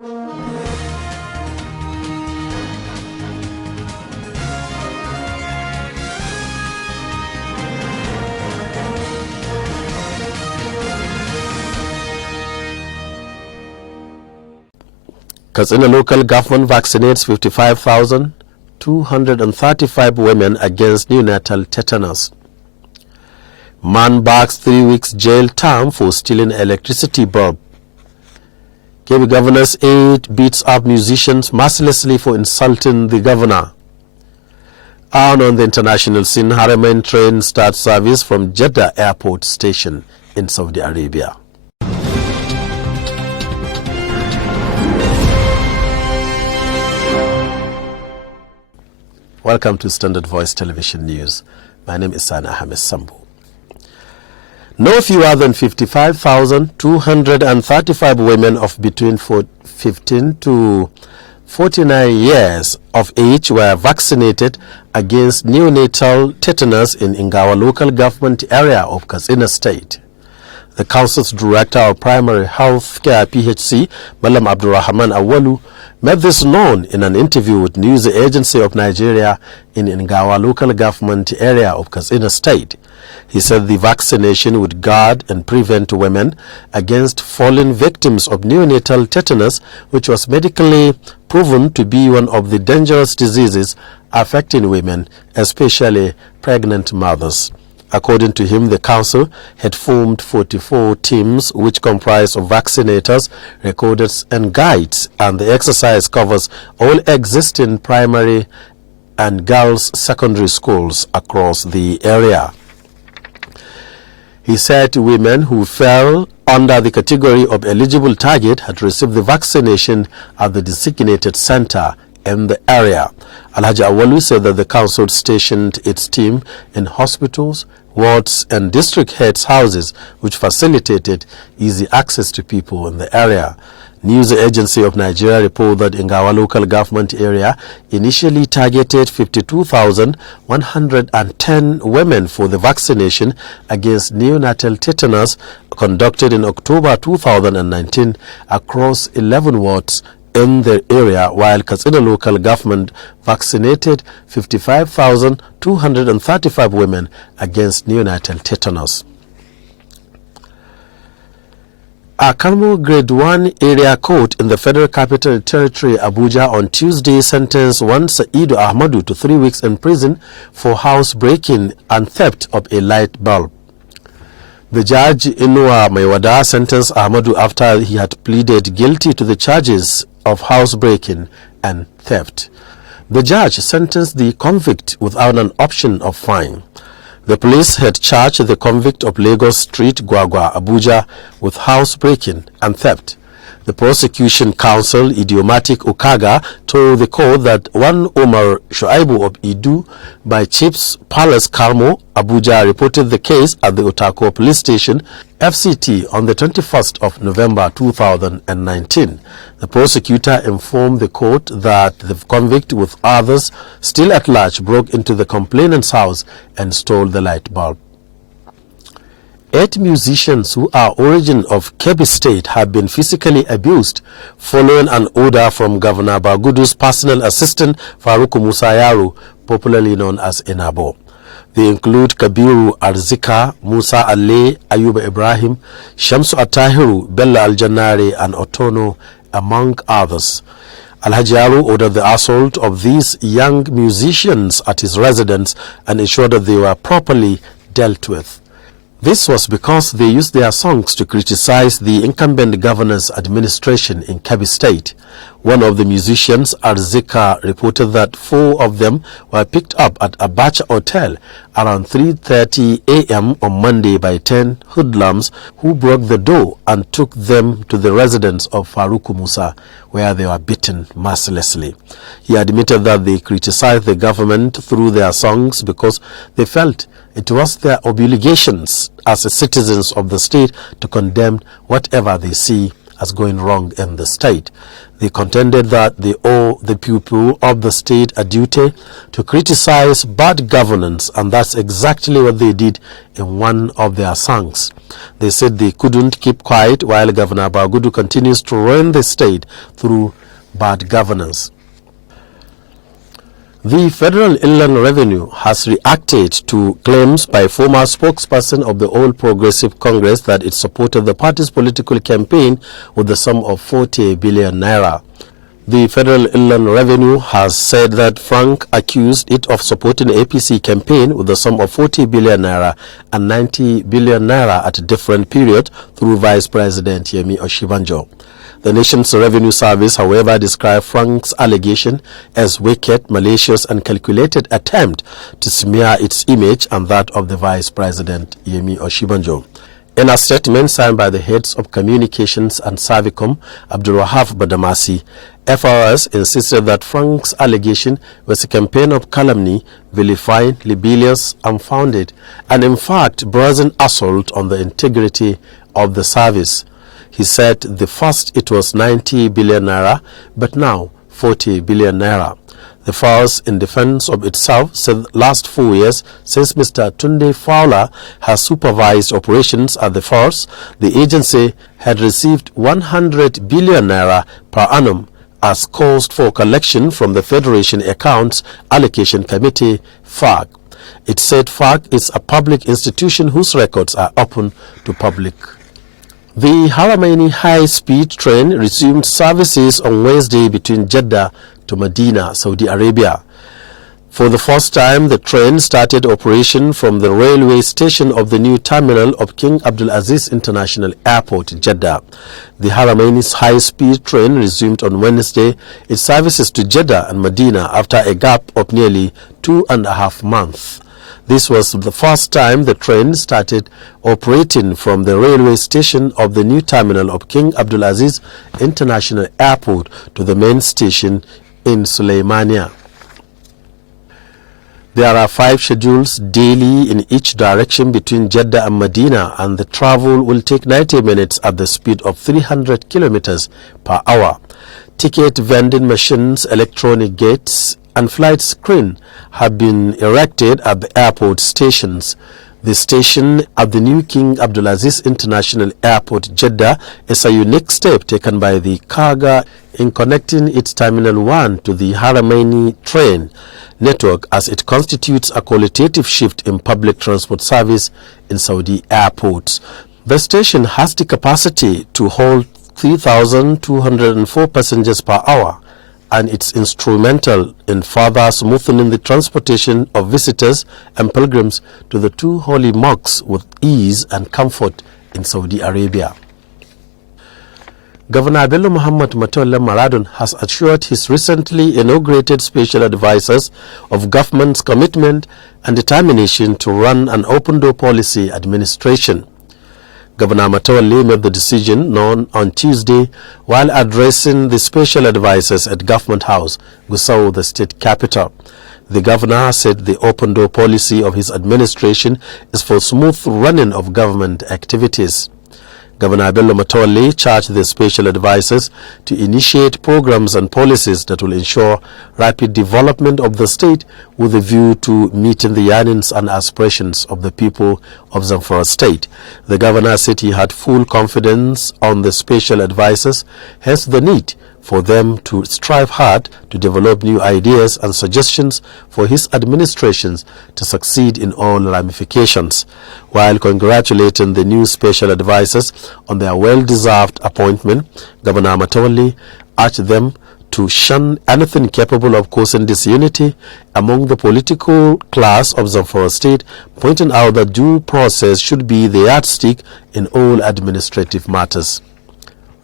Katsina local government vaccinates 55,235 women against neonatal tetanus. Man bags 3 weeks jail term for stealing electricity bulb. Kebbi governor's aide beats up musicians mercilessly for insulting the governor. And on the international scene, Haramain train starts service from Jeddah Airport Station in Saudi Arabia. Welcome to Standard Voice Television News. My name is Sana Ahmed Sambu. No fewer than 55,235 women of between 15 to 49 years of age were vaccinated against neonatal tetanus in Ingawa local government area of Katsina State. The Council's Director of Primary Health Care PHC, Malam Abdurrahman Awalu, made this known in an interview with News Agency of Nigeria in Ingawa local government area of Katsina State. He said the vaccination would guard and prevent women against falling victims of neonatal tetanus, which was medically proven to be one of the dangerous diseases affecting women, especially pregnant mothers. According to him, the council had formed 44 teams which comprise of vaccinators, recorders and guides, and the exercise covers all existing primary and girls' secondary schools across the area. He said women who fell under the category of eligible target had received the vaccination at the designated center in the area. Alhaji Awalu said that the council stationed its team in hospitals, wards and district heads' houses, which facilitated easy access to people in the area. News Agency of Nigeria reported that Ingawa local government area initially targeted 52,110 women for the vaccination against neonatal tetanus conducted in October 2019 across 11 wards in the area, while Katsina local government vaccinated 55,235 women against neonatal tetanus. A Kalmo Grade 1 area court in the Federal Capital Territory, Abuja, on Tuesday sentenced one Saidu Ahmadu to 3 weeks in prison for housebreaking and theft of a light bulb. The judge, Inua Maiwada, sentenced Ahmadu after he had pleaded guilty to the charges of housebreaking and theft. The judge sentenced the convict without an option of fine. The police had charged the convict of Lagos Street, Gwagwa, Abuja, with housebreaking and theft. The prosecution counsel, Idiomatic Okaga, told the court that one Omar Shuaibu of Idu by Chiefs Palace Karmo, Abuja, reported the case at the Otako Police Station, FCT, on the 21st of November 2019. The prosecutor informed the court that the convict with others still at large broke into the complainant's house and stole the light bulb. 8 musicians who are origin of Kebbi State have been physically abused following an order from Governor Bagudu's personal assistant Faruku Musa Yaro, popularly known as Enabo. They include Kabiru Arzika, Musa Ale, Ayuba Ibrahim, Shamsu Atahiru, Bella Aljanari and Otono, among others. Alhaji Yaro ordered the assault of these young musicians at his residence and ensured that they were properly dealt with. This was because they used their songs to criticize the incumbent governor's administration in Kebbi State. One of the musicians, Arzika, reported that 4 of them were picked up at Abacha Hotel around 3:30 a.m. on Monday by 10 hoodlums who broke the door and took them to the residence of Faruku Musa, where they were beaten mercilessly. He admitted that they criticized the government through their songs because they felt it was their obligations as citizens of the state to condemn whatever they see as going wrong in the state. They contended that they owe the people of the state a duty to criticize bad governance, and that's exactly what they did in one of their songs. They said they couldn't keep quiet while Governor Bagudu continues to run the state through bad governance. The Federal Inland Revenue has reacted to claims by former spokesperson of the All Progressive Congress that it supported the party's political campaign with the sum of 40 billion naira. The Federal Inland Revenue has said that Frank accused it of supporting the APC campaign with the sum of 40 billion naira and 90 billion naira at different periods through Vice President Yemi Osinbajo. The nation's revenue service, however, described Frank's allegation as wicked, malicious, and calculated attempt to smear its image and that of the Vice President Yemi Osinbajo. In a statement signed by the heads of Communications and Servicom, Abdulwahab Badamasi, FRS insisted that Frank's allegation was a campaign of calumny, vilifying, libelous, unfounded, and in fact brazen assault on the integrity of the service. He said the first it was 90 billion naira, but now 40 billion naira. The FARS, in defense of itself, said last 4 years since Mr. Tunde Fowler has supervised operations at the FARS, the agency had received 100 billion naira per annum as cost for collection from the Federation Accounts Allocation Committee, FAC. It said FAC is a public institution whose records are open to public. The Haramaini high-speed train resumed services on Wednesday between Jeddah to Medina, Saudi Arabia. For the first time, the train started operation from the railway station of the new terminal of King Abdulaziz International Airport, Jeddah. The Haramaini's high-speed train resumed on Wednesday its services to Jeddah and Medina after a gap of nearly 2.5 months. This was the first time the train started operating from the railway station of the new terminal of King Abdulaziz International Airport to the main station in Suleimania. There are 5 schedules daily in each direction between Jeddah and Medina, and the travel will take 90 minutes at the speed of 300 kilometers per hour. Ticket vending machines, electronic gates, and flight screen have been erected at the airport stations. The station at the new King Abdulaziz International Airport, Jeddah, is a unique step taken by the Kaga in connecting its Terminal 1 to the Haramaini train network, as it constitutes a qualitative shift in public transport service in Saudi airports. The station has the capacity to hold 3,204 passengers per hour, and it's instrumental in further smoothing the transportation of visitors and pilgrims to the 2 holy mosques with ease and comfort in Saudi Arabia. Governor Bello Muhammad Matola Muradin has assured his recently inaugurated special advisors of government's commitment and determination to run an open-door policy administration. Governor Matola made the decision known on Tuesday while addressing the special advisors at Government House, Gusau, the state capital. The governor said the open-door policy of his administration is for smooth running of government activities. Governor Bello Matola charged the special advisors to initiate programs and policies that will ensure rapid development of the state with a view to meeting the yearnings and aspirations of the people of Zamfara state. The governor said he had full confidence on the special advisors, hence the need for them to strive hard to develop new ideas and suggestions for his administrations to succeed in all ramifications. While congratulating the new special advisors on their well-deserved appointment, Governor Matola urged them to shun anything capable of causing disunity among the political class of Zamfara state, pointing out that due process should be the yardstick in all administrative matters.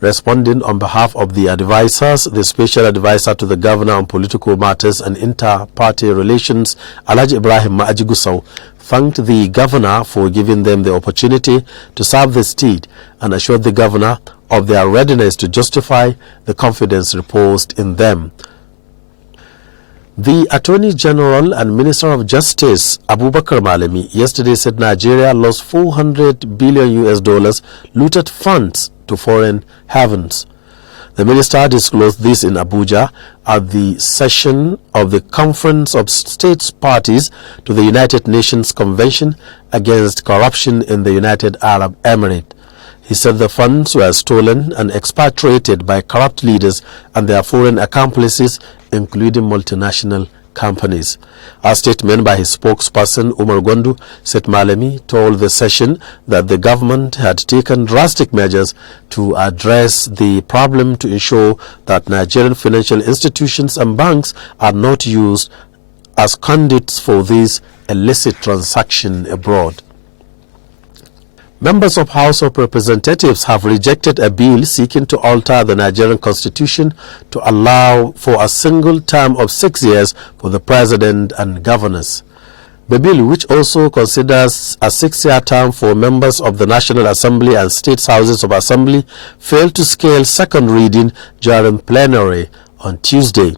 Responding on behalf of the advisors, the special advisor to the governor on political matters and inter-party relations, Alhaji Ibrahim Ma'aji Gusau, thanked the governor for giving them the opportunity to serve the state and assured the governor of their readiness to justify the confidence reposed in them. The Attorney General and Minister of Justice Abubakar Malami yesterday said Nigeria lost $400 billion looted funds to foreign havens. The minister disclosed this in Abuja at the session of the Conference of States Parties to the United Nations Convention Against Corruption in the United Arab Emirates. He said the funds were stolen and expatriated by corrupt leaders and their foreign accomplices, including multinational companies. A statement by his spokesperson, Umar Gwandu, said Malami told the session that the government had taken drastic measures to address the problem to ensure that Nigerian financial institutions and banks are not used as conduits for these illicit transactions abroad. Members of House of Representatives have rejected a bill seeking to alter the Nigerian constitution to allow for a single term of 6 years for the president and governors. The bill, which also considers a 6-year term for members of the National Assembly and State Houses of Assembly, failed to scale second reading during plenary on Tuesday.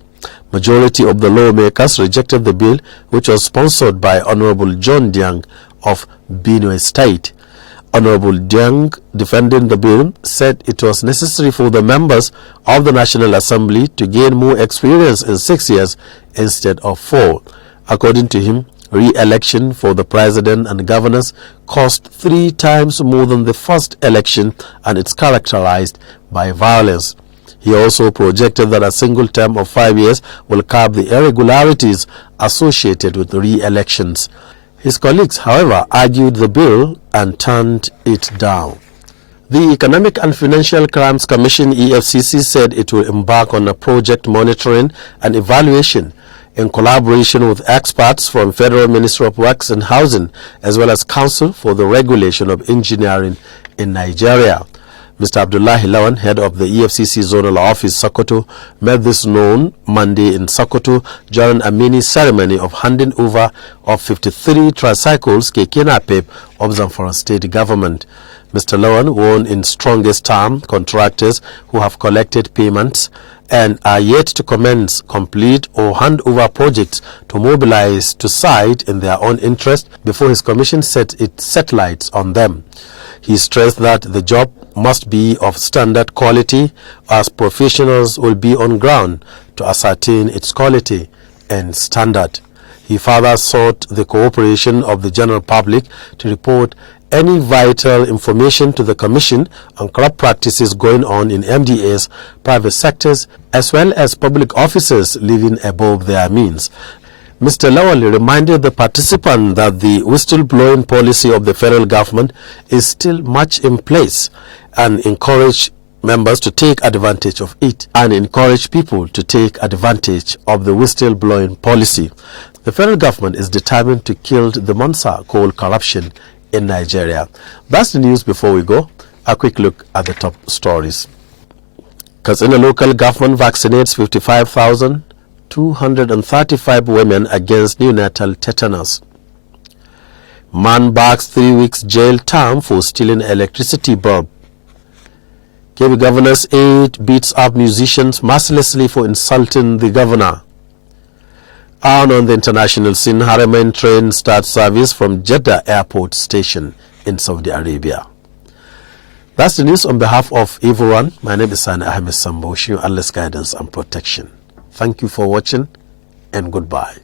Majority of the lawmakers rejected the bill, which was sponsored by Honorable John Diang of Benue State. Honorable Diang, defending the bill, said it was necessary for the members of the National Assembly to gain more experience in 6 years instead of 4. According to him, re-election for the president and governors cost 3 times more than the first election, and it's characterized by violence. He also projected that a single term of 5 years will curb the irregularities associated with re-elections. His colleagues, however, argued the bill and turned it down. The Economic and Financial Crimes Commission, EFCC, said it will embark on a project monitoring and evaluation in collaboration with experts from Federal Ministry of Works and Housing, as well as Council for the Regulation of Engineering in Nigeria. Mr. Abdullahi Lawan, head of the EFCC Zonal Office, Sokoto, made this known Monday in Sokoto during a mini ceremony of handing over of 53 tricycles, Keke Napep, of Zamfara State Government. Mr. Lawan warned in strongest terms contractors who have collected payments and are yet to commence, complete or hand over projects to mobilize to site in their own interest before his commission sets its satellites on them. He stressed that the job must be of standard quality, as professionals will be on ground to ascertain its quality and standard. He further sought the cooperation of the general public to report any vital information to the Commission on corrupt practices going on in MDAs, private sectors, as well as public officers living above their means. Mr. Lawal reminded the participant that the whistleblowing policy of the federal government is still much in place and encouraged members to take advantage of it and encourage people to take advantage of the whistleblowing policy. The federal government is determined to kill the monster called corruption in Nigeria. That's the news. Before we go, a quick look at the top stories. Katsina local government vaccinates 55,235 women against neonatal tetanus. Man bags 3 weeks jail term for stealing electricity bulb. Kebbi governor's aide beats up musicians mercilessly for insulting the governor. And on the international scene, Haramain train starts service from Jeddah Airport Station in Saudi Arabia. That's the news on behalf of everyone. My name is Sani Ahmed Sambo, wishing you Allah's guidance and protection. Thank you for watching, and goodbye.